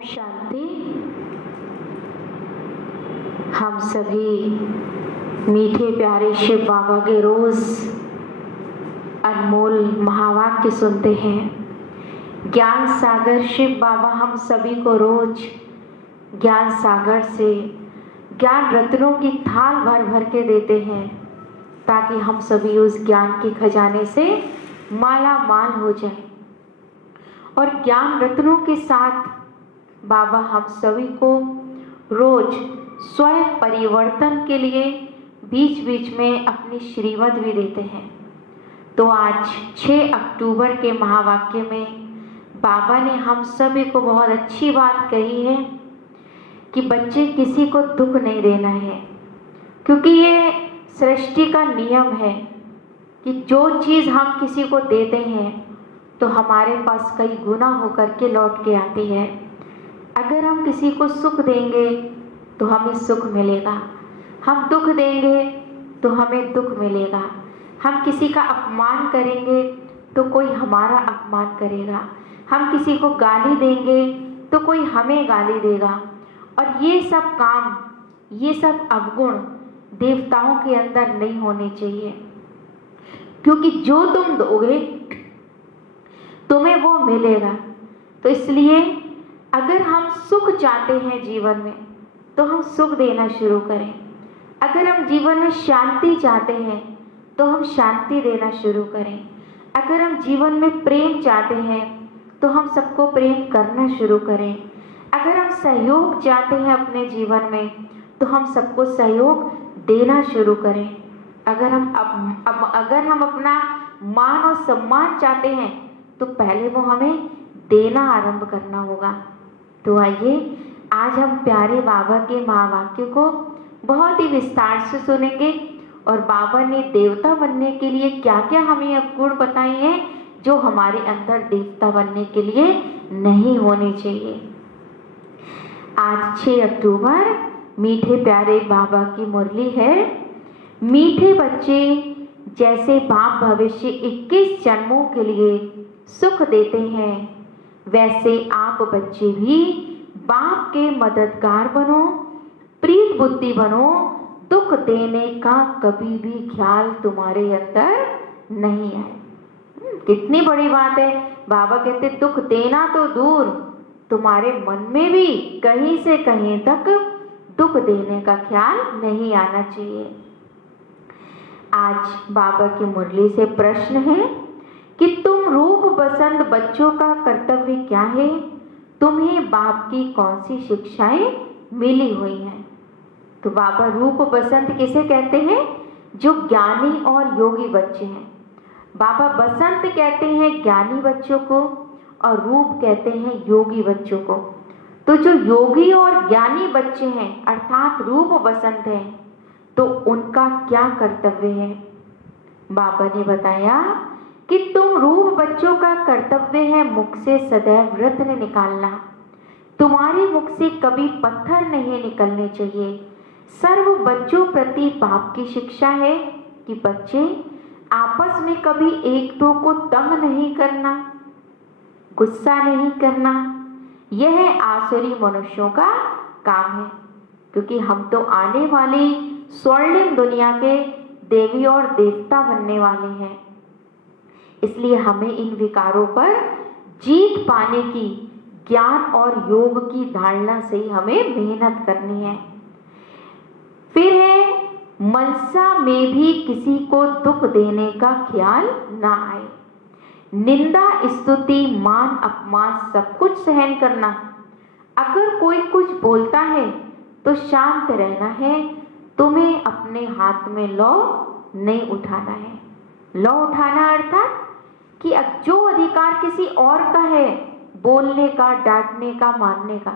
शांति। हम सभी मीठे प्यारे शिव बाबा के रोज अनमोल महावाक्य सुनते हैं। ज्ञान सागर शिव बाबा हम सभी को रोज ज्ञान सागर से ज्ञान रत्नों की थाल भर भर के देते हैं, ताकि हम सभी उस ज्ञान के खजाने से माला माल हो जाए। और ज्ञान रत्नों के साथ बाबा हम सभी को रोज स्वयं परिवर्तन के लिए बीच बीच में अपनी श्रीमत भी देते हैं। तो आज 6 अक्टूबर के महावाक्य में बाबा ने हम सभी को बहुत अच्छी बात कही है कि बच्चे किसी को दुख नहीं देना है, क्योंकि ये सृष्टि का नियम है कि जो चीज़ हम किसी को देते हैं तो हमारे पास कई गुना होकर के लौट के आती है। अगर हम किसी को सुख देंगे तो हमें सुख मिलेगा, हम दुख देंगे तो हमें दुख मिलेगा। हम किसी का अपमान करेंगे तो कोई हमारा अपमान करेगा, हम किसी को गाली देंगे तो कोई हमें गाली देगा। और ये सब काम, ये सब अवगुण देवताओं के अंदर नहीं होने चाहिए, क्योंकि जो तुम दोगे तुम्हें वो मिलेगा। तो इसलिए अगर हम सुख चाहते हैं जीवन में तो हम सुख देना शुरू करें। अगर हम जीवन में शांति चाहते हैं तो हम शांति देना शुरू करें। अगर हम जीवन में प्रेम चाहते हैं तो हम सबको प्रेम करना शुरू करें। अगर हम सहयोग चाहते हैं अपने जीवन में तो हम सबको सहयोग देना शुरू करें। अगर हम अपना मान और सम्मान चाहते हैं तो पहले वो हमें देना आरंभ करना होगा। तो आइए आज हम प्यारे बाबा के महावाक्य को बहुत ही विस्तार से सुनेंगे, और बाबा ने देवता बनने के लिए क्या क्या हमें अवगुण बताए हैं जो हमारे अंदर देवता बनने के लिए नहीं होने चाहिए। आज 6 अक्टूबर मीठे प्यारे बाबा की मुरली है। मीठे बच्चे जैसे बाप भविष्य 21 जन्मों के लिए सुख देते हैं, वैसे आप बच्चे भी बाप के मददगार बनो, प्रीत बुद्धि बनो। दुख देने का कभी भी ख्याल तुम्हारे अंदर नहीं आए। कितनी बड़ी बात है। बाबा कहते दुख देना तो दूर, तुम्हारे मन में भी कहीं से कहीं तक दुख देने का ख्याल नहीं आना चाहिए। आज बाबा की मुरली से प्रश्न है कि तुम रूप बसंत बच्चों का कर्तव्य क्या है? तुम्हें बाप की कौन सी शिक्षाएं मिली हुई हैं? तो बाबा रूप बसंत किसे कहते हैं? जो ज्ञानी और योगी बच्चे हैं। बाबा बसंत कहते हैं ज्ञानी बच्चों को, और रूप कहते हैं योगी बच्चों को। तो जो योगी और ज्ञानी बच्चे हैं अर्थात रूप बसंत हैं, तो उनका क्या कर्तव्य है? बाबा ने बताया कि तुम रूप बच्चों का कर्तव्य है मुख से सदैव रत्न निकालना। तुम्हारे मुख से कभी पत्थर नहीं निकलने चाहिए। सर्व बच्चों प्रति बाप की शिक्षा है कि बच्चे आपस में कभी एक दो को तंग नहीं करना, गुस्सा नहीं करना। यह आसुरी मनुष्यों का काम है, क्योंकि हम तो आने वाली स्वर्णिम दुनिया के देवी और देवता बनने वाले हैं। इसलिए हमें इन विकारों पर जीत पाने की ज्ञान और योग की धारणा से ही हमें मेहनत करनी है। फिर है मनसा में भी किसी को दुख देने का ख्याल ना आए। निंदा स्तुति मान अपमान सब कुछ सहन करना। अगर कोई कुछ बोलता है तो शांत रहना है। तुम्हें अपने हाथ में लौ नहीं उठाना है। लौ उठाना अर्थात कि जो अधिकार किसी और का है, बोलने का, डांटने का, मारने का,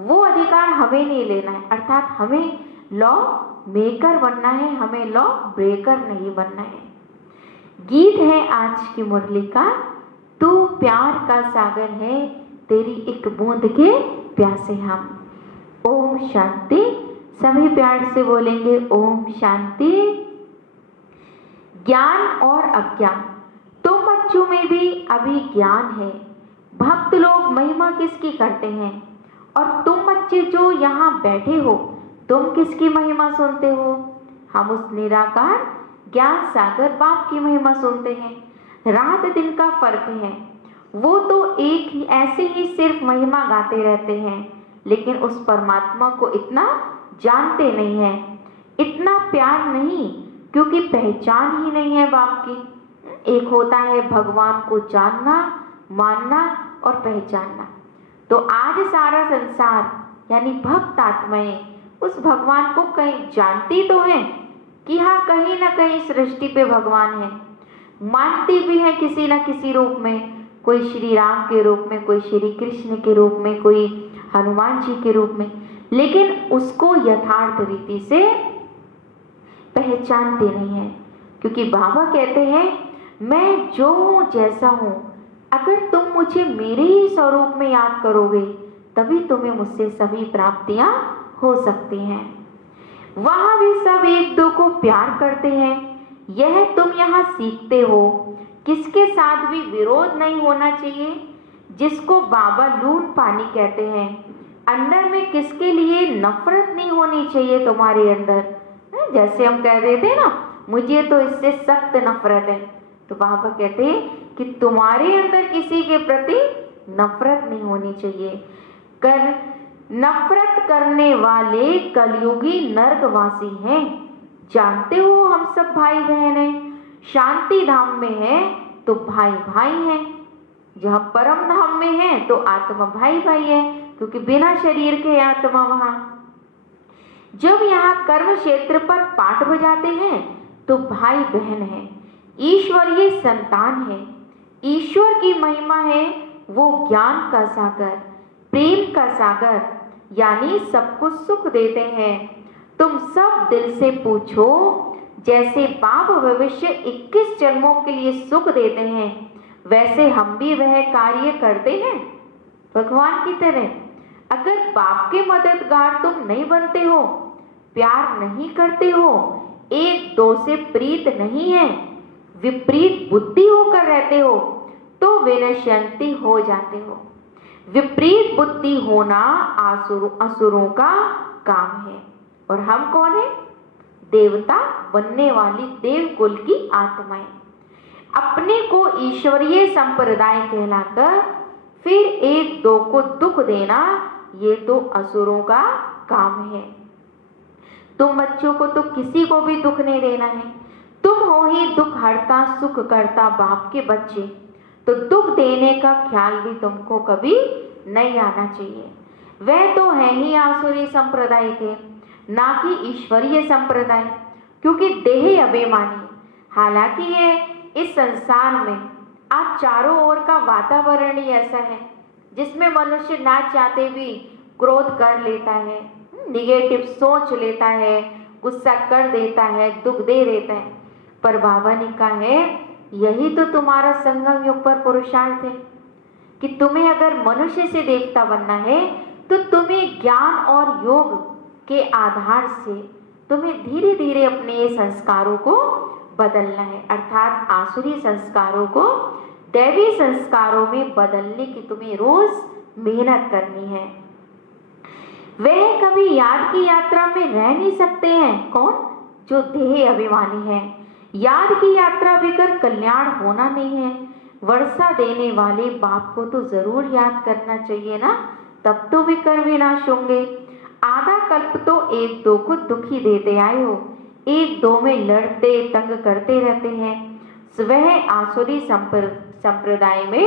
वो अधिकार हमें नहीं लेना है। अर्थात हमें लॉ मेकर बनना है, हमें लॉ ब्रेकर नहीं बनना है। गीत है आज की मुरली का, तू प्यार का सागर है, तेरी एक बूंद के प्यासे हम। ओम शांति। सभी प्यार से बोलेंगे ओम शांति। ज्ञान और अज्ञान, तुम बच्चों में भी अभी ज्ञान है। भक्त लोग महिमा किसकी करते हैं और तुम बच्चे जो यहाँ बैठे हो, तुम किसकी महिमा सुनते हो? हम उस निराकार ज्ञान सागर बाप की महिमा सुनते हैं। रात दिन का फर्क है। वो तो एक ही ऐसे ही सिर्फ महिमा गाते रहते हैं, लेकिन उस परमात्मा को इतना जानते नहीं हैं, इतना प्यार नहीं, क्योंकि पहचान ही नहीं है बाप की। एक होता है भगवान को जानना, मानना और पहचानना। तो आज सारा संसार यानी भक्त आत्माएं उस भगवान को कहीं जानती तो हैं कि हाँ, कहीं ना कहीं सृष्टि पे भगवान है, मानती भी है किसी न किसी रूप में, कोई श्री राम के रूप में, कोई श्री कृष्ण के रूप में, कोई हनुमान जी के रूप में, लेकिन उसको यथार्थ रीति से पहचानते नहीं है। क्योंकि बाबा कहते हैं, मैं जो हूँ जैसा हूँ, अगर तुम मुझे मेरे ही स्वरूप में याद करोगे तभी तुम्हें मुझसे सभी प्राप्तियां हो सकती हैं। वहां भी सब एक दो को प्यार करते हैं, यह तुम यहाँ सीखते हो। किसके साथ भी विरोध नहीं होना चाहिए, जिसको बाबा लून पानी कहते हैं। अंदर में किसके लिए नफरत नहीं होनी चाहिए तुम्हारे अंदर। जैसे हम कह रहे थे ना, मुझे तो इससे सख्त नफरत है, तो बाबा कहते हैं कि तुम्हारे अंदर किसी के प्रति नफरत नहीं होनी चाहिए। नफरत करने वाले कलयुगी नरकवासी हैं। जानते हो हम सब भाई बहन हैं। शांति धाम में है तो भाई भाई हैं, जहाँ परम धाम में है तो आत्मा भाई भाई है, क्योंकि बिना शरीर के आत्मा वहां। जब यहाँ कर्म क्षेत्र पर पाठ बजाते हैं तो भाई बहन है, ईश्वरीय संतान है। ईश्वर की महिमा है वो ज्ञान का सागर, प्रेम का सागर, यानी सबको सुख देते हैं। तुम सब दिल से पूछो, जैसे बाप भविष्य 21 जन्मों के लिए सुख देते हैं, वैसे हम भी वह कार्य करते हैं भगवान की तरह। अगर बाप के मददगार तुम नहीं बनते हो, प्यार नहीं करते हो, एक दो से प्रीत नहीं है, विपरीत बुद्धि होकर रहते हो, तो विनश्यंती हो जाते हो। विपरीत बुद्धि होना असुरों का काम है। और हम कौन है? देवता बनने वाली देवकुल की आत्माएं। अपने को ईश्वरीय संप्रदाय कहलाकर फिर एक दो को दुख देना, ये तो असुरों का काम है। तुम बच्चों को तो किसी को भी दुख नहीं देना है। तुम हो ही दुख हरता सुख करता बाप के बच्चे, तो दुख देने का ख्याल भी तुमको कभी नहीं आना चाहिए। वह तो है ही आसुरी संप्रदाय के, ना कि ईश्वरीय संप्रदाय, क्योंकि देह अभिमानी। हालांकि ये इस संसार में आज चारों ओर का वातावरण ही ऐसा है जिसमें मनुष्य ना चाहते भी क्रोध कर लेता है, निगेटिव सोच लेता है, गुस्सा कर देता है, दुख दे देता है। पर बाबा ने कहा है, यही तो तुम्हारा संगम युग पर पुरुषार्थ है कि तुम्हें अगर मनुष्य से देवता बनना है तो तुम्हें ज्ञान और योग के आधार से तुम्हें धीरे धीरे अपने ये संस्कारों को बदलना है, अर्थात आसुरी संस्कारों को दैवी संस्कारों में बदलने की तुम्हें रोज मेहनत करनी है। वह कभी याद की यात्रा में रह नहीं सकते हैं। कौन? जो देह अभिमानी है। याद की यात्रा बिगर कल्याण होना नहीं है। वर्षा देने वाले बाप को तो जरूर याद करना चाहिए ना, तब तो विकर विनाश होंगे। आधा कल्प तो एक दो को दुखी देते आए हो, एक दो में लड़ते तंग करते रहते हैं। वह आसुरी संप्रदाय में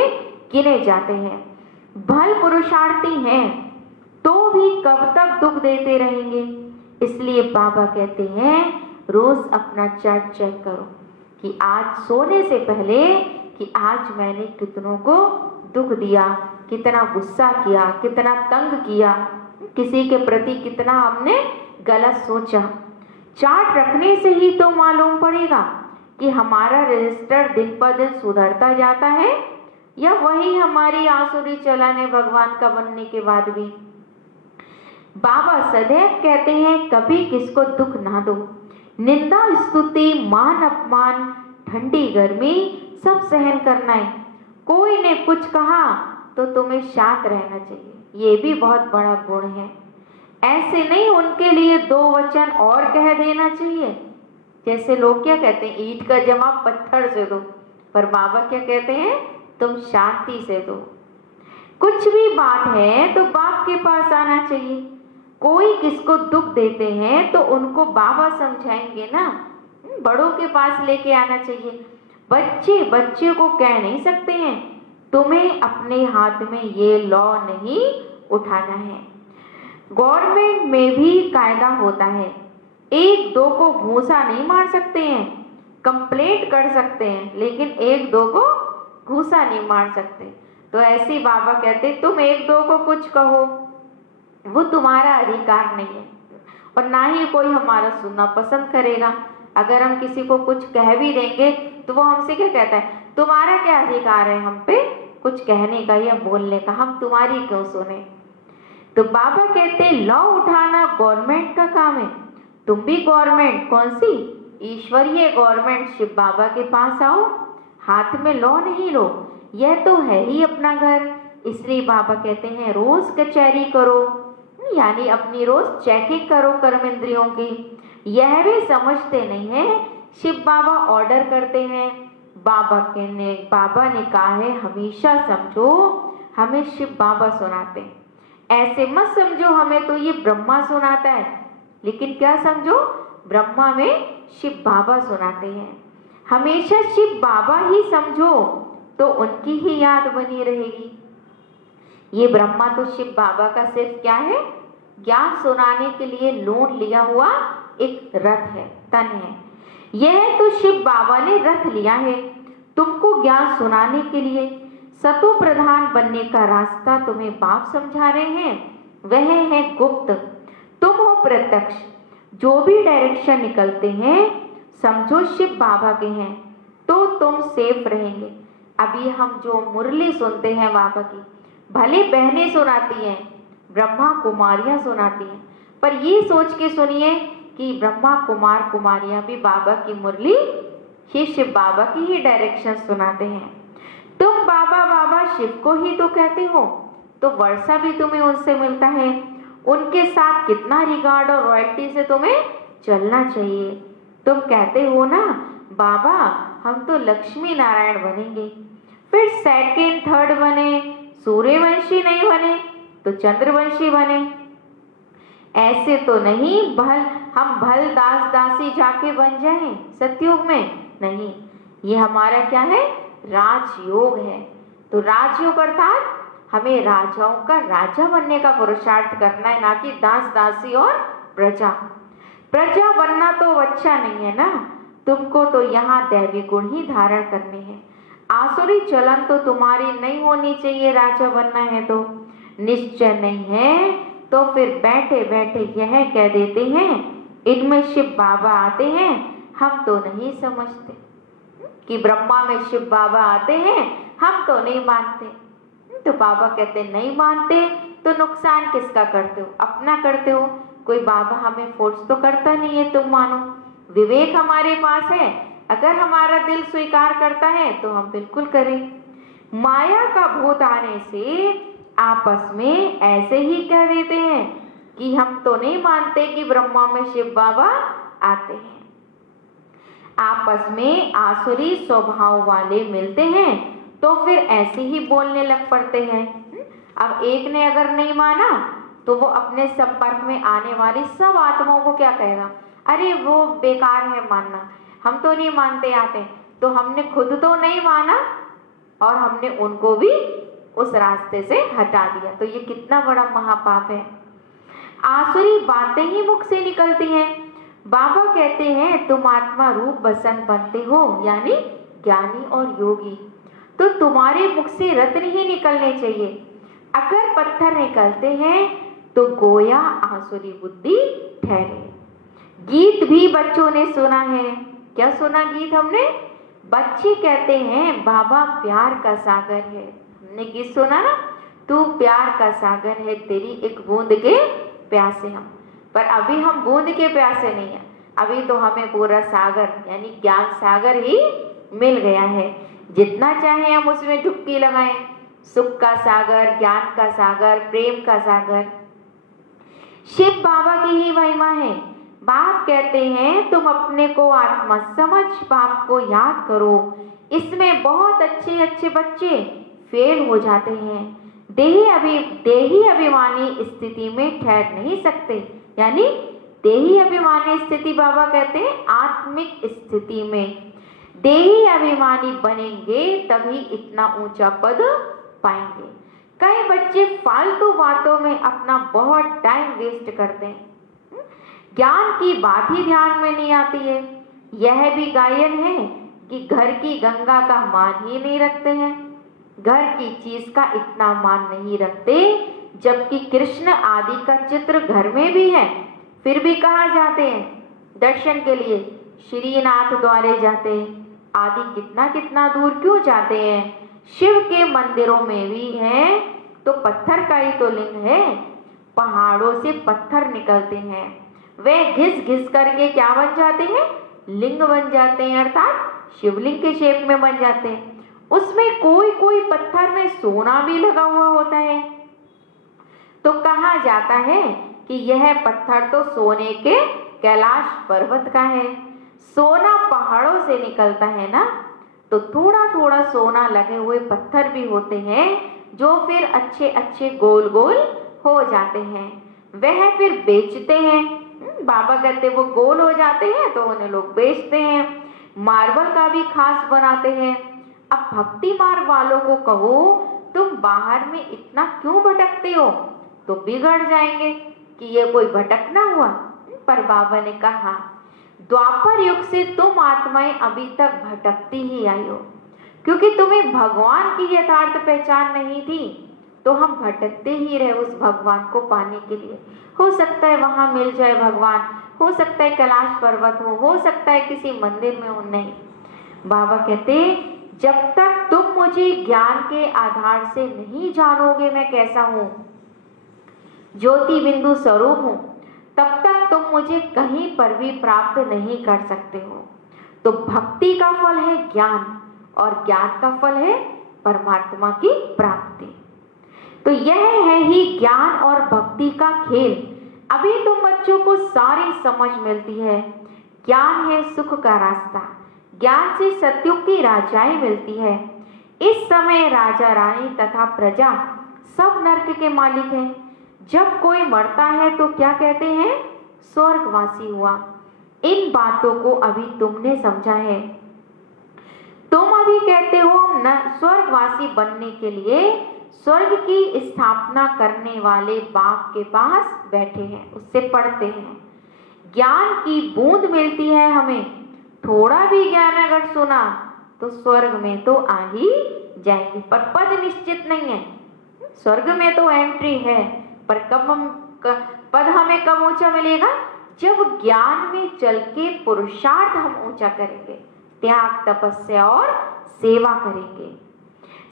गिने जाते हैं। भल पुरुषार्थी हैं तो भी कब तक दुख देते रहेंगे। इसलिए बाबा कहते हैं, रोज अपना चार्ट चेक करो कि आज सोने से पहले कि आज मैंने कितनों को दुख दिया, कितना गुस्सा किया, कितना तंग किया, किसी के प्रति कितना हमने गलत सोचा। चार्ट रखने से ही तो मालूम पड़ेगा कि हमारा रजिस्टर दिन पर दिन सुधरता जाता है या वही हमारी आसुरी चलाने भगवान का बनने के बाद भी। बाबा सदैव कहते हैं, कभी किसको दुख ना दो। निंदा स्तुति मान अपमान ठंडी गर्मी सब सहन करना है। कोई ने कुछ कहा तो तुम्हें शांत रहना चाहिए, ये भी बहुत बड़ा गुण है। ऐसे नहीं उनके लिए 2 वचन और कह देना चाहिए। जैसे लोग क्या कहते हैं, ईंट का जवाब पत्थर से दो, पर बाबा क्या कहते हैं, तुम शांति से दो। कुछ भी बात है तो बाप के पास आना चाहिए। कोई किसको दुख देते हैं तो उनको बाबा समझाएंगे ना, बड़ों के पास लेके आना चाहिए। बच्चे को कह नहीं सकते हैं तुम्हें अपने हाथ में ये लॉ नहीं उठाना है। गवर्नमेंट में भी कायदा होता है, 1-2 को घूंसा नहीं मार सकते हैं, कंप्लेंट कर सकते हैं, लेकिन 1-2 को घूंसा नहीं मार सकते। तो ऐसे ही बाबा कहते तुम 1-2 को कुछ कहो, वो तुम्हारा अधिकार नहीं है, और ना ही कोई हमारा सुनना पसंद करेगा। अगर हम किसी को कुछ कह भी देंगे तो वो हमसे क्या कहता है, तुम्हारा क्या अधिकार है हम पे कुछ कहने का या बोलने का, हम तुम्हारी क्यों सुने। तो बाबा कहते लॉ उठाना गवर्नमेंट का काम है। तुम भी गवर्नमेंट, कौन सी, ईश्वरीय गवर्नमेंट, शिव बाबा के पास आओ, हाथ में लॉ नहीं लो, यह तो है ही अपना घर। इसलिए बाबा कहते हैं रोज कचहरी करो, यानी अपनी रोज चेकिंग करो कर्म इंद्रियों की। यह भी समझते नहीं है शिव बाबा ऑर्डर करते हैं, बाबा ने कहा है हमेशा समझो हमें शिव बाबा सुनाते हैं। ऐसे मत समझो हमें तो ये ब्रह्मा सुनाता है, लेकिन क्या समझो, ब्रह्मा में शिव बाबा सुनाते हैं। हमेशा शिव बाबा ही समझो तो उनकी ही याद बनी रहेगी। ये ब्रह्मा तो शिव बाबा का सिर्फ क्या है, ज्ञान सुनाने के लिए लोन लिया हुआ एक रथ है, तन है। यह तो शिव बाबा ने रथ लिया है तुमको ज्ञान सुनाने के लिए। सतो प्रधान बनने का रास्ता तुम्हें बाप समझा रहे हैं, वह है गुप्त, तुम हो प्रत्यक्ष। जो भी डायरेक्शन निकलते हैं समझो शिव बाबा के हैं, तो तुम सेफ रहेंगे। अभी हम जो मुरली सुनते हैं बाबा की, भले बहनें सुनाती हैं, ब्रह्मा कुमारियां सुनाती हैं, पर ये सोच के सुनिए कि ब्रह्मा कुमार कुमारियां भी बाबा की मुरली ही शिव बाबा की ही डायरेक्शन सुनाते हैं। तुम बाबा बाबा शिव को ही तो कहते हो, तो वर्षा भी तुम्हें उनसे मिलता है, उनके साथ कितना रिगार्ड और रॉयल्टी से तुम्हें चलना चाहिए। तुम कहते हो ना बाबा हम तो लक्ष्मी नारायण बनेंगे, फिर 2nd 3rd बने, सूर्यवंशी नहीं बने तो चंद्रवंशी बने। ऐसे तो नहीं हम भल दास दासी जाके बन जाएं सतयुग में, नहीं, ये हमारा क्या है, राजयोग है। तो राजयोग अर्थात हमें राजाओं का राजा बनने का पुरुषार्थ करना है, ना कि दास दासी और प्रजा। प्रजा बनना तो अच्छा नहीं है ना, तुमको तो यहाँ दैवी गुण ही धारण करने हैं। आसुरी चलन तो तुम्हारी नहीं होनी चाहिए, राजा बनना है तो। निश्चय नहीं है तो फिर बैठे बैठे यह कह देते हैं इनमें शिव बाबा आते हैं, हम तो नहीं समझते कि ब्रह्मा में शिव बाबा आते हैं, हम तो नहीं मानते। तो बाबा कहते नहीं मानते तो नुकसान किसका करते हो, अपना करते हो। कोई बाबा हमें फोर्स तो करता नहीं है तुम मानो, विवेक हमारे पास है, अगर हमारा दिल स्वीकार करता है तो हम बिल्कुल करें। माया का भूत आने से आपस में ऐसे ही कह देते हैं कि हम तो नहीं मानते कि ब्रह्मा में शिव बाबा आते हैं। आपस में आसुरी स्वभाव वाले मिलते हैं तो फिर ऐसे ही बोलने लग पड़ते हैं। अब एक ने अगर नहीं माना तो वो अपने संपर्क में आने वाली सब आत्माओं को क्या कहेगा, अरे वो बेकार है मानना, हम तो नहीं मानते आते। तो हमने खुद तो नहीं माना और हमने उनको भी उस रास्ते से हटा दिया, तो ये कितना बड़ा महापाप है। आसुरी बातें ही मुख से निकलती हैं। बाबा कहते हैं तुम आत्मा रूप बसंत बनते हो, यानी ज्ञानी और योगी, तो तुम्हारे मुख से रत्न ही निकलने चाहिए। अगर पत्थर निकलते हैं तो गोया आसुरी बुद्धि ठहरे। गीत भी बच्चों ने सुना है, क्या सुना गीत हमने, बच्चे कहते हैं बाबा प्यार का सागर है। हमने गीत सुना ना, तू प्यार का सागर है, तेरी एक बूंद के प्यासे हम। पर अभी हम बूंद के प्यासे नहीं है, अभी तो हमें पूरा सागर यानी ज्ञान सागर ही मिल गया है। जितना चाहे हम उसमें डुबकी लगाएं, सुख का सागर, ज्ञान का सागर, प्रेम का सागर। शिव बाबा की ही महिमा है। बाप कहते हैं तुम अपने को आत्मा समझ बाप को याद करो। इसमें बहुत अच्छे अच्छे बच्चे फेल हो जाते हैं। देही अभिमानी स्थिति में ठहर नहीं सकते। यानी देही अभिमानी स्थिति बाबा कहते हैं आत्मिक स्थिति में। देही अभिमानी बनेंगे तभी इतना ऊंचा पद पाएंगे। कई बच्चे फालतू बातों में अपना बहुत टाइम वेस्ट करते हैं। ज्ञान की बात ही ध्यान में नहीं आती है। यह भी गायन है कि घर की गंगा का मान ही नहीं रखते हैं। घर की चीज का इतना मान नहीं रखते, जबकि कृष्ण आदि का चित्र घर में भी है, फिर भी कहाँ जाते हैं दर्शन के लिए? श्रीनाथ द्वारे जाते हैं। आदि कितना कितना दूर क्यों जाते हैं? शिव के मंदिरों में भी हैं तो पत्थर का ही तो लिंग है। पहाड़ों से पत्थर निकलते हैं, वे घिस घिस करके क्या बन जाते हैं? लिंग बन जाते हैं, अर्थात शिवलिंग के शेप में बन जाते हैं। उसमें कोई कोई पत्थर में सोना भी लगा हुआ होता है। तो कहा जाता है कि यह पत्थर तो सोने के कैलाश पर्वत का है। सोना पहाड़ों से निकलता है ना, तो थोड़ा थोड़ा सोना लगे हुए पत्थर भी होते हैं जो फिर अच्छे अच्छे गोल गोल हो जाते हैं। वह फिर बेचते हैं। बाबा कहते वो गोल हो जाते हैं तो उन्हें लोग बेचते हैं। मार्बल का भी खास बनाते हैं। अब भक्ति मार्ग वालों को कहो तुम बाहर में इतना क्यों भटकते हो, तो बिगड़ जाएंगे कि ये कोई भटकना हुआ। पर बाबा ने कहा द्वापर युग से तुम आत्माएं अभी तक भटकती ही आई हो, क्योंकि तुम्हें भगवान की यथार्थ पहचान नहीं थी, तो हम भटकते ही रहे उस भगवान को पाने के लिए। हो सकता है वहां मिल जाए भगवान, हो सकता है कैलाश पर्वत हो सकता है किसी मंदिर में हो। नहीं, बाबा कहते जब तक तुम मुझे ज्ञान के आधार से नहीं जानोगे मैं कैसा हूं, ज्योति बिंदु स्वरूप हूं, तब तक तुम मुझे कहीं पर भी प्राप्त नहीं कर सकते हो। तो भक्ति का फल है ज्ञान, और ज्ञान का फल है परमात्मा की प्राप्ति। तो यह है ही ज्ञान और भक्ति का खेल। अभी तुम बच्चों को सारी समझ मिलती है। ज्ञान है सुख का रास्ता, ज्ञान से सत्युग की राजाएं मिलती है। इस समय राजा रानी तथा प्रजा सब नरक के मालिक हैं। जब कोई मरता है तो क्या कहते हैं? स्वर्गवासी हुआ। इन बातों को अभी तुमने समझा है। तुम अभी कहते हो न स्वर्गवासी बनने के लिए स्वर्ग की स्थापना करने वाले बाप के पास बैठे हैं, उससे पढ़ते हैं। ज्ञान की बूंद मिलती है हमें। थोड़ा भी ज्ञान अगर सुना तो स्वर्ग में तो आ ही जाएंगे, पर पद निश्चित नहीं है। स्वर्ग में तो एंट्री है, पर पद हमें कब ऊंचा मिलेगा? जब ज्ञान में चल के पुरुषार्थ हम ऊंचा करेंगे, त्याग तपस्या और सेवा करेंगे।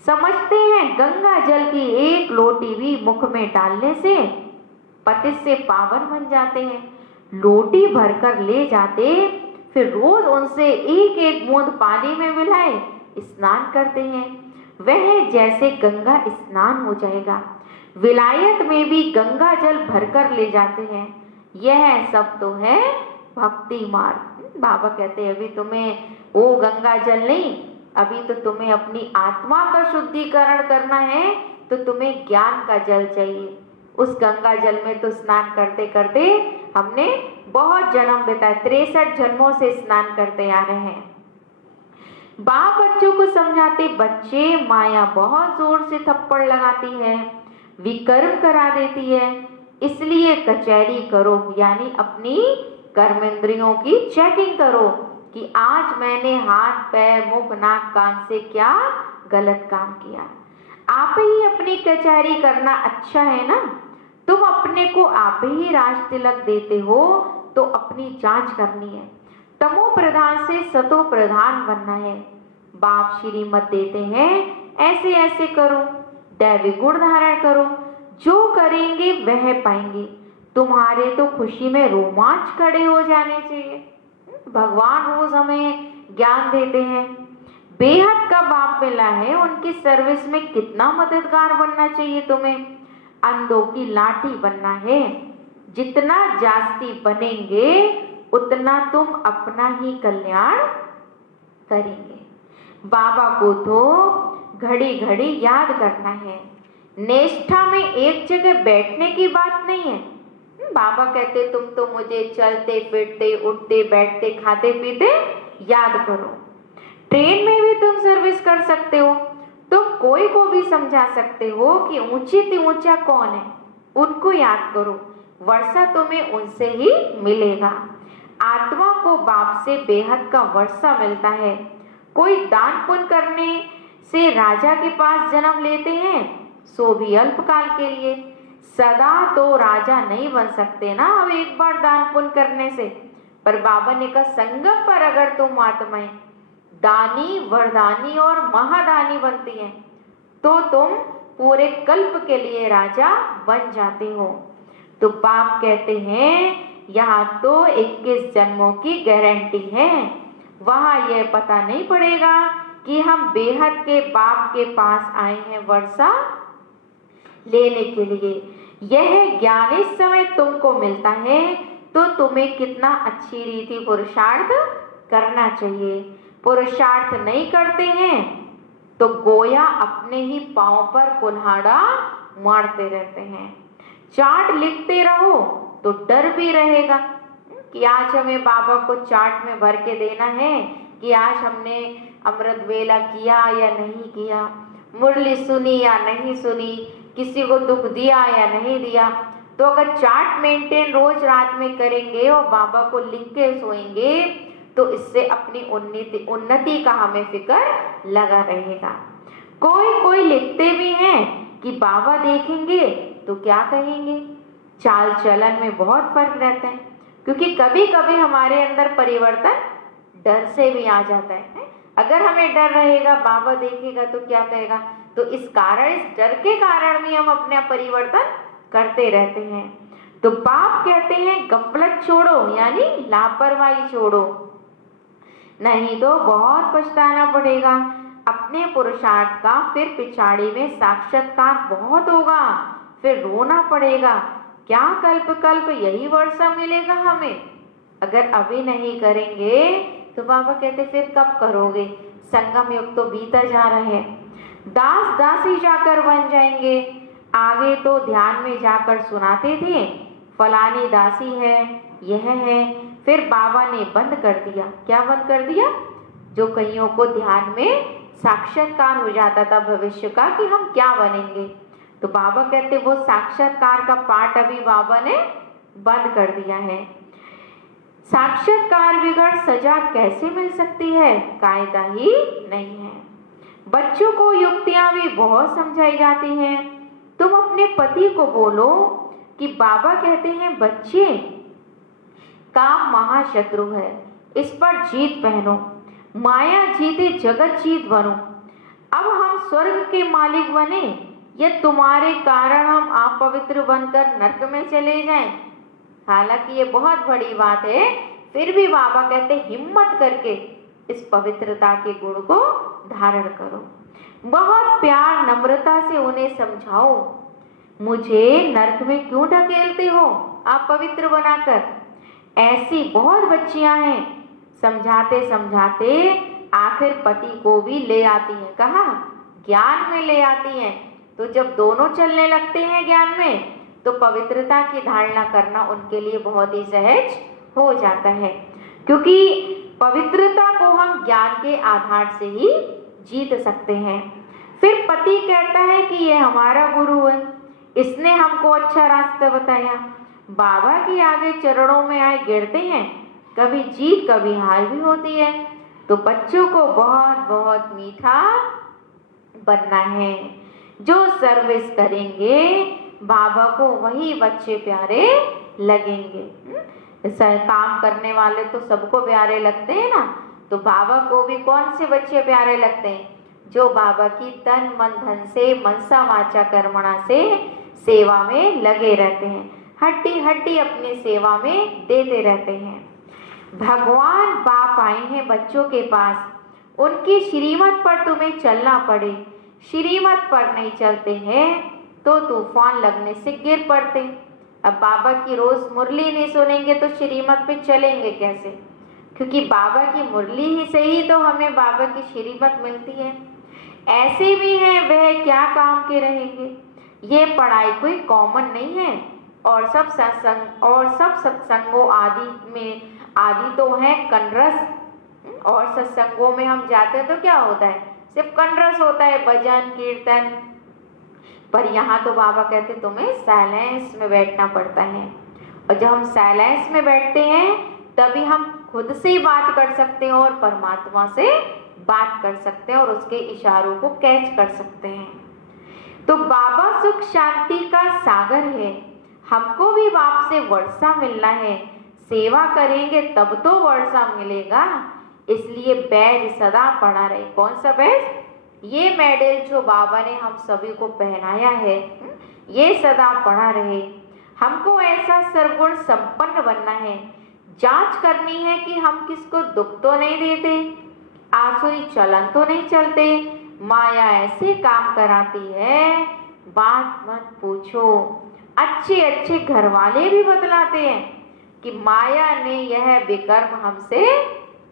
समझते हैं गंगा जल की एक लोटी भी मुख में डालने से पतित से पावन बन जाते हैं। लोटी भरकर ले जाते, फिर रोज उनसे एक एक बूंद पानी में मिलाए स्नान करते हैं। वह जैसे गंगा स्नान हो जाएगा। विलायत में भी गंगा जल भरकर ले जाते हैं। यह सब तो है भक्ति मार्ग। बाबा कहते हैं अभी तुम्हें वो गंगा जल नहीं, अभी तो तुम्हें अपनी आत्मा का शुद्धिकरण करना है, तो तुम्हें ज्ञान का जल चाहिए। उस गंगा जल में तो स्नान करते करते हमने बहुत जन्म बिताए, 63 जन्मों से स्नान करते आ रहे हैं। बाप बच्चों को समझाते, बच्चे माया बहुत जोर से थप्पड़ लगाती है, विकर्म करा देती है, इसलिए कचहरी करो, यानी अपनी कर्मेंद्रियों की चेकिंग करो कि आज मैंने हाथ पैर मुख नाक कान से क्या गलत काम किया। आप ही अपनी कचहरी करना अच्छा है ना। तुम अपने को आप ही राज तिलक देते हो, तो अपनी जांच करनी है। तमो प्रधान से सतो प्रधान बनना है। बाप श्रीमत देते हैं ऐसे ऐसे करो, दैवी गुण धारण करो, जो करेंगे वह पाएंगे। तुम्हारे तो खुशी में रोमांच खड़े हो जाने चाहिए। भगवान रोज हमें ज्ञान देते हैं। बेहद का बाप मिला है, उनकी सर्विस में कितना मददगार बनना चाहिए तुम्हें। अंधों की लाठी बनना है। जितना जास्ती बनेंगे उतना तुम अपना ही कल्याण करेंगे। बाबा को तो घड़ी घड़ी याद करना है। निष्ठा में एक जगह बैठने की बात नहीं है। बाबा कहते तुम तो मुझे चलते फिरते उठते बैठते खाते पीते याद करो। ट्रेन में भी तुम सर्विस कर सकते हो। तुम कोई को भी समझा सकते हो कि ऊंची से ऊंचा कौन है, उनको याद करो। वर्षा तुम्हें उनसे ही मिलेगा। आत्मा को बाप से बेहद का वर्षा मिलता है। कोई दान पुण्य करने से राजा के पास जन्म लेते हैं, सो भी अल्पकाल के लिए। सदा तो राजा नहीं बन सकते ना अब एक बार दान पुण्य करने से। पर बाबा ने कहा संगम पर अगर तुम आत्माएं दानी वरदानी और महादानी बनती हैं तो तुम पूरे कल्प के लिए राजा बन जाते हो। तो बाप कहते हैं यहाँ तो 21 जन्मों की गारंटी है। वहाँ यह पता नहीं पड़ेगा कि हम बेहद के बाप के पास आए हैं वर्षा लेने के लिए। यह ज्ञान इस समय तुमको मिलता है तो तुम्हें कितना अच्छी रीति पुरुषार्थ करना चाहिए। पुरुषार्थ नहीं करते हैं तो गोया अपने ही पांव पर कुल्हाड़ा मारते रहते हैं। चार्ट लिखते रहो तो डर भी रहेगा कि आज हमें बाबा को चार्ट में भर के देना है कि आज हमने अमृत वेला किया या नहीं किया, मुरली सुनी या नहीं सुनी, किसी को दुख दिया या नहीं दिया। तो अगर चार्ट मेंटेन रोज रात में करेंगे और बाबा को लिख के सोएंगे तो इससे अपनी उन्नति का हमें फिक्र लगा रहेगा। कोई लिखते भी हैं कि बाबा देखेंगे तो क्या कहेंगे। चाल चलन में बहुत फर्क रहता है, क्योंकि कभी कभी हमारे अंदर परिवर्तन डर से भी आ जाता है। अगर हमें डर रहेगा बाबा देखेगा तो क्या कहेगा, तो इस डर के कारण भी हम अपना परिवर्तन करते रहते हैं। तो बाप कहते हैं गफलत छोड़ो, यानी लापरवाही छोड़ो, नहीं तो बहुत पछताना पड़ेगा अपने पुरुषार्थ का। फिर पिछाड़ी में साक्षात्कार बहुत होगा, फिर रोना पड़ेगा। क्या कल्प कल्प यही वर्षा मिलेगा हमें। अगर अभी नहीं करेंगे तो बाबा कहते फिर कब करोगे। संगम युग तो बीता जा रहा है। दास दासी जाकर बन जाएंगे। आगे तो ध्यान में जाकर सुनाते थे फलानी दासी है, यह है। फिर बाबा ने बंद कर दिया। क्या बंद कर दिया? जो कईयों को ध्यान में साक्षात्कार हो जाता था भविष्य का कि हम क्या बनेंगे, तो बाबा कहते वो साक्षात्कार का पाठ अभी बाबा ने बंद कर दिया है। साक्षात्कार बिगड़ सजा कैसे मिल सकती है, कायदा ही नहीं है। बच्चों को युक्तियां भी बहुत समझाई जाती हैं। तुम अपने पति को बोलो कि बाबा कहते हैं बच्चे काम महाशत्रु है, इस पर जीत पहनो, माया जीते जगत जीत बनो। अब हम स्वर्ग के मालिक बने या तुम्हारे कारण हम अपवित्र बनकर नरक में चले जाएं। हालांकि ये बहुत बड़ी बात है, फिर भी बाबा कहते हिम्मत करके इस पवित्रता के गुण को धारण करो। बहुत प्यार नम्रता से उन्हें समझाओ, मुझे नरक में क्यों ढकेलते हो आप पवित्र बनाकर। ऐसी बहुत बच्चियां हैं, समझाते समझाते आखिर पति को भी ले आती हैं। कहा ज्ञान में ले आती हैं। तो जब दोनों चलने लगते हैं ज्ञान में तो पवित्रता की धारणा करना उनके लिए बहुत ही सहज हो जाता है, क्योंकि पवित्रता को हम ज्ञान के आधार से ही जीत सकते हैं। फिर पति कहता है कि ये हमारा गुरु है, इसने हमको अच्छा रास्ता बताया। बाबा के आगे चरणों में आए गिरते हैं, कभी जीत कभी हार भी होती है। तो बच्चों को बहुत बहुत मीठा बनना है। जो सर्विस करेंगे बाबा को वही बच्चे प्यारे लगेंगे। काम करने वाले तो सबको प्यारे लगते हैं ना, तो बाबा को भी कौन से बच्चे प्यारे लगते हैं? जो बाबा की तन मन धन से मनसा वाचा कर्मणा से सेवा में लगे रहते हैं, हड्डी हड्डी अपनी सेवा में देते रहते हैं। भगवान बाप आए हैं बच्चों के पास, उनकी श्रीमत पर तुम्हें चलना पड़े। श्रीमत पर नहीं चलते हैं तो तूफान लगने से गिर पड़ते। अब बाबा की रोज मुरली नहीं सुनेंगे तो श्रीमत पे चलेंगे कैसे? क्योंकि बाबा की मुरली ही से ही तो हमें बाबा की श्रीमत मिलती है। ऐसे भी हैं वह क्या काम के रहेंगे। ये पढ़ाई कोई कॉमन नहीं है और सब सत्संगों आदि में आदि तो है कनरस। और सत्संगों में हम जाते हैं तो क्या होता है? सिर्फ कनरस होता है, भजन कीर्तन। पर यहाँ तो बाबा कहते तुम्हें साइलेंस में बैठना पड़ता है। और जब हम साइलेंस में बैठते हैं तभी हम खुद से ही बात कर सकते हैं और परमात्मा से बात कर सकते हैं और उसके इशारों को कैच कर सकते हैं। तो बाबा सुख शांति का सागर है। हमको भी बाप से वर्षा मिलना है। सेवा करेंगे तब तो वर्षा मिलेगा। इसलिए बैज सदा पड़ा रहे। कौन सा बैज? ये मेडल जो बाबा ने हम सभी को पहनाया है, ये सदा पड़ा रहे। हमको ऐसा सर्वगुण संपन्न बनना है। जांच करनी है कि हम किसको दुख तो नहीं देते, आसुरी चलन तो नहीं चलते। माया ऐसे काम कराती है, बात मत पूछो। अच्छे अच्छे घर वाले भी बतलाते हैं कि माया ने यह विकर्म हमसे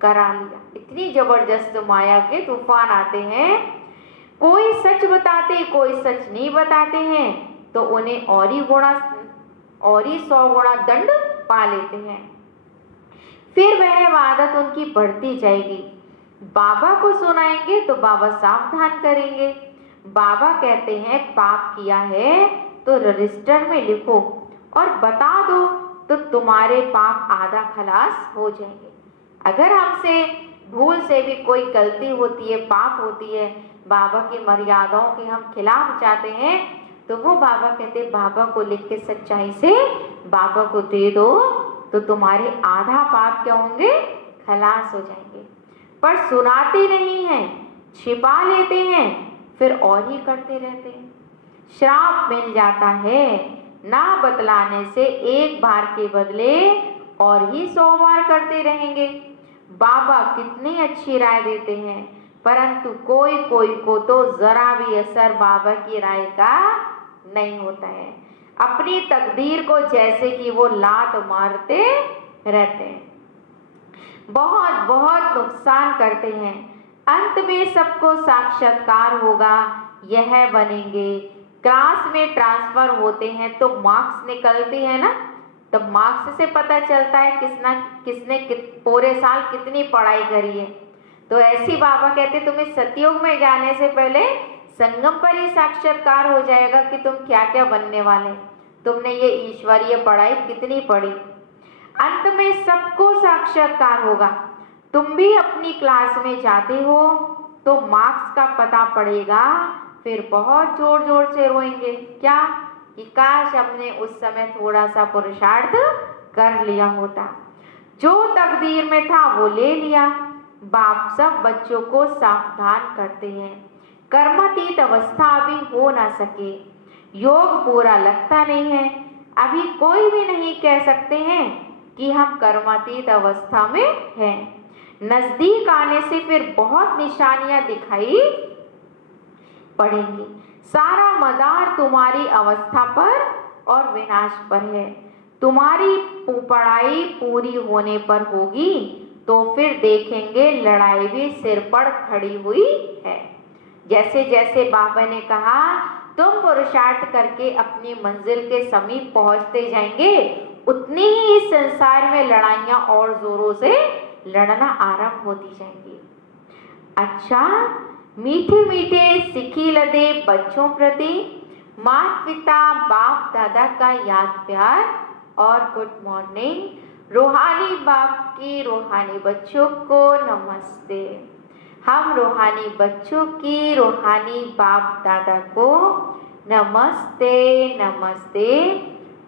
करा लिया। इतनी जबरदस्त माया के तूफान आते हैं। कोई सच बताते, कोई सच नहीं बताते हैं तो उन्हें और ही 100 गुणा दंड पा लेते हैं। फिर वह आदत उनकी बढ़ती जाएगी। बाबा को सुनाएंगे तो बाबा सावधान करेंगे। बाबा कहते हैं पाप किया है तो रजिस्टर में लिखो और बता दो तो तुम्हारे पाप आधा खलास हो जाएंगे। अगर हमसे भूल से भी कोई गलती होती है, पाप होती है, बाबा की मर्यादाओं के हम खिलाफ जाते हैं तो वो बाबा कहते बाबा को लिख के सच्चाई से बाबा को दे दो तो तुम्हारे आधा पाप क्या होंगे? खलास हो जाएंगे। पर सुनाते नहीं हैं, छिपा लेते हैं, फिर और ही करते रहते हैं। श्राप मिल जाता है। ना बतलाने से एक बार के बदले और ही 100 बार करते रहेंगे। बाबा कितनी अच्छी राय देते हैं, परंतु कोई कोई को तो जरा भी असर बाबा की राय का नहीं होता है। अपनी तकदीर को जैसे कि वो लात मारते रहते हैं, बहुत बहुत नुकसान करते हैं। अंत में सबको साक्षात्कार होगा, यह बनेंगे। क्लास में ट्रांसफर होते हैं तो मार्क्स निकलते हैं ना, तब मार्क्स से पता चलता है किसने पूरे साल कितनी पढ़ाई करी है। तो ऐसी बाबा कहते तुम्हें सतयुग में जाने से पहले संगम पर ही साक्षात्कार हो जाएगा कि तुम क्या क्या बनने वाले, तुमने ये ईश्वरीय पढ़ाई कितनी पढ़ी। अंत में सबको साक्षात्कार होगा। तुम भी अपनी क्लास में जाते हो तो मार्क्स का पता पड़ेगा, फिर बहुत जोर जोर से रोएंगे क्या कि काश हमने उस समय थोड़ा सा पुरुषार्थ कर लिया होता। जो तकदीर में था वो ले लिया। बाप सब बच्चों को सावधान करते हैं। कर्मातीत अवस्था अभी हो ना सके, योग पूरा लगता नहीं है। अभी कोई भी नहीं कह सकते हैं कि हम कर्मातीत अवस्था में हैं। नजदीक आने से फिर बहुत निशानियां दिखाई पड़ेंगी। सारा मदार तुम्हारी अवस्था पर और विनाश पर है। तुम्हारी पढ़ाई पूरी होने पर होगी तो फिर देखेंगे लड़ाई भी सिर पर खड़ी हुई है। जैसे जैसे बाबा ने कहा तुम पुरुषार्थ करके अपनी मंजिल के समीप पहुंचते जाएंगे, उतनी ही इस संसार में लड़ाइयां और जोरों से लड़ना आरंभ होती जाएंगी। अच्छा, मीठे मीठे सिखी लदे बच्चों प्रति माता पिता बाप दादा का याद प्यार और गुड मॉर्निंग। रूहानी बाप की रूहानी बच्चों को नमस्ते। हम रूहानी बच्चों की रूहानी बाप दादा को नमस्ते नमस्ते,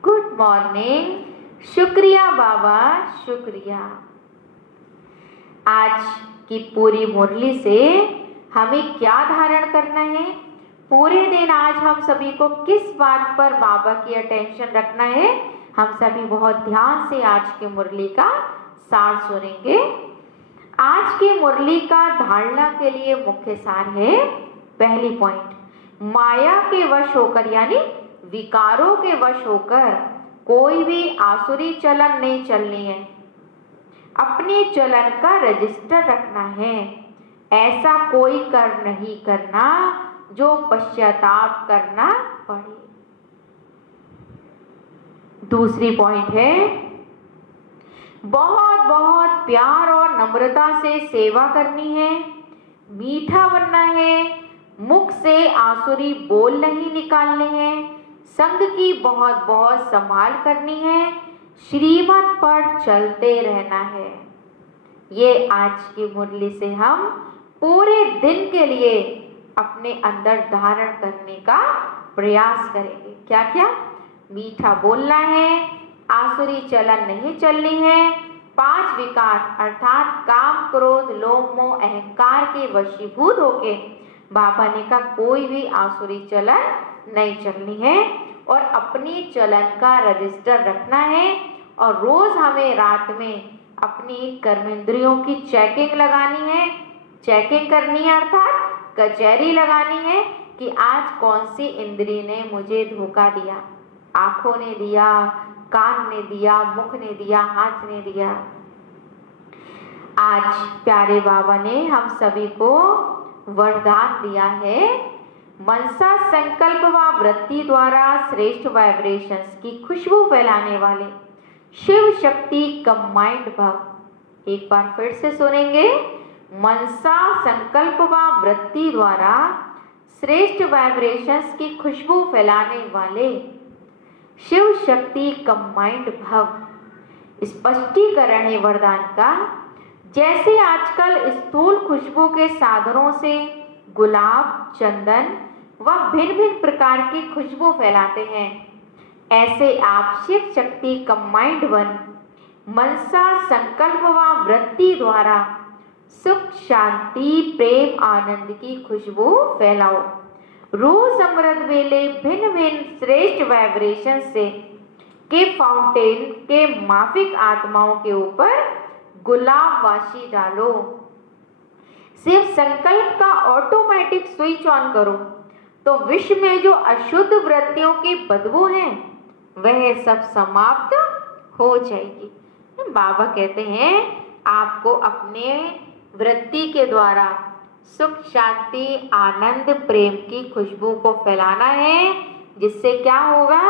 गुड मॉर्निंग। शुक्रिया बाबा, शुक्रिया। आज की पूरी मुरली से हमें क्या धारण करना है? पूरे दिन आज हम सभी को किस बात पर बाबा की अटेंशन रखना है? हम सभी बहुत ध्यान से आज की मुरली का सार सुनेंगे। आज की मुरली का धारणा के लिए मुख्य सार है, पहली पॉइंट, माया के वश होकर यानी विकारों के वश होकर कोई भी आसुरी चलन नहीं चलनी है। अपने चलन का रजिस्टर रखना है। ऐसा कोई कर्म नहीं करना जो पश्चाताप करना पड़े। दूसरी पॉइंट है, बहुत बहुत प्यार और नम्रता से सेवा करनी है, मीठा बनना है, मुख से आसुरी बोल नहीं निकालने हैं, संग की बहुत बहुत संभाल करनी है, श्रीमत पर चलते रहना है। ये आज की मुरली से हम पूरे दिन के लिए अपने अंदर धारण करने का प्रयास करेंगे। क्या क्या? मीठा बोलना है, आसुरी चलन नहीं चलनी है, 5 विकार अर्थात काम, क्रोध, लोभ, मोह, अहंकार के वशीभूत होके बाबा ने कहा कोई भी आसुरी चलन नहीं चलनी है, और अपनी चलन का रजिस्टर रखना है। और रोज हमें रात में अपनी कर्मेंद्रियों की चेकिंग लगानी है, चेकिंग करनी है अर्थात कचहरी लगानी है कि आज कौन सी इंद्रिय ने मुझे धोखा दिया। आंखों ने दिया, कान ने दिया, मुख ने दिया, हाथ ने दिया। आज प्यारे बाबा ने हम सभी को वरदान दिया है, मनसा संकल्प व वृत्ति द्वारा श्रेष्ठ वाइब्रेशंस की खुशबू फैलाने वाले शिव शक्ति कंबाइंड भव। एक बार फिर से सुनेंगे, मनसा संकल्प व वृत्ति द्वारा श्रेष्ठ वाइब्रेशंस की खुशबू फैलाने वाले शिव शक्ति कंबाइंड भव। स्पष्टीकरण है वरदान का, जैसे आजकल स्थूल खुशबू के साधनों से गुलाब, चंदन व भिन्न भिन्न प्रकार की खुशबू फैलाते हैं, ऐसे आप शिव शक्ति कंबाइंड वन मनसा संकल्प व वृत्ति द्वारा सुख, शांति, प्रेम, आनंद की खुशबू फैलाओ। रोज अमृत वेले भिन्न भिन्न श्रेष्ठ वाइब्रेशन से के फाउंटेन के माफिक आत्माओं के ऊपर गुलाब वाशी डालो। सिर्फ संकल्प का ऑटोमेटिक स्विच ऑन करो तो विश्व में जो अशुद्ध वृत्तियों की बदबू है वह सब समाप्त हो जाएगी। बाबा कहते हैं आपको अपने वृत्ति के द्वारा सुख, शांति, आनंद, प्रेम की खुशबू को फैलाना है, जिससे क्या होगा,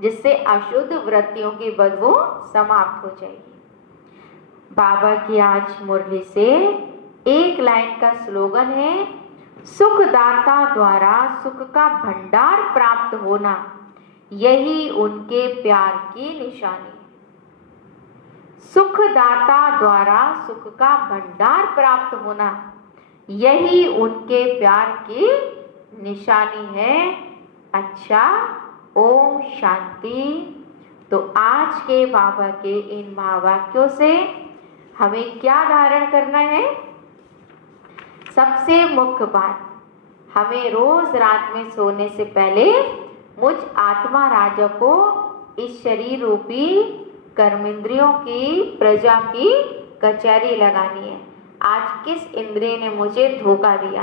जिससे अशुद्ध वृत्तियों की बदबू समाप्त हो जाएगी। बाबा की आज मुरली से एक लाइन का स्लोगन है, सुखदाता द्वारा सुख का भंडार प्राप्त होना यही उनके प्यार की निशानी। सुखदाता द्वारा सुख का भंडार प्राप्त होना यही उनके प्यार की निशानी है। अच्छा, ओम शांति। तो आज के बाबा के इन महावाक्यों से हमें क्या धारण करना है? सबसे मुख्य बात, हमें रोज रात में सोने से पहले मुझ आत्मा राजा को इस शरीर रूपी कर्मेंद्रियों की प्रजा की कचहरी लगानी है। आज किस इंद्रिय ने मुझे धोखा दिया।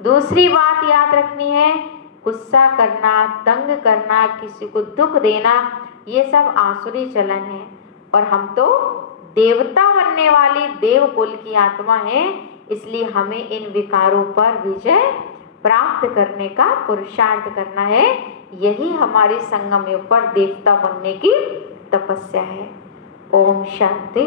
दूसरी बात याद रखनी है, गुस्सा करना, तंग करना, किसी को दुख देना, ये सब आसुरी चलन है, और हम तो देवता बनने वाली देव कुल की आत्मा है, इसलिए हमें इन विकारों पर विजय प्राप्त करने का पुरुषार्थ करना है। यही हमारी संगम युग पर देवता बनने की तपस्या है। ओम शांति।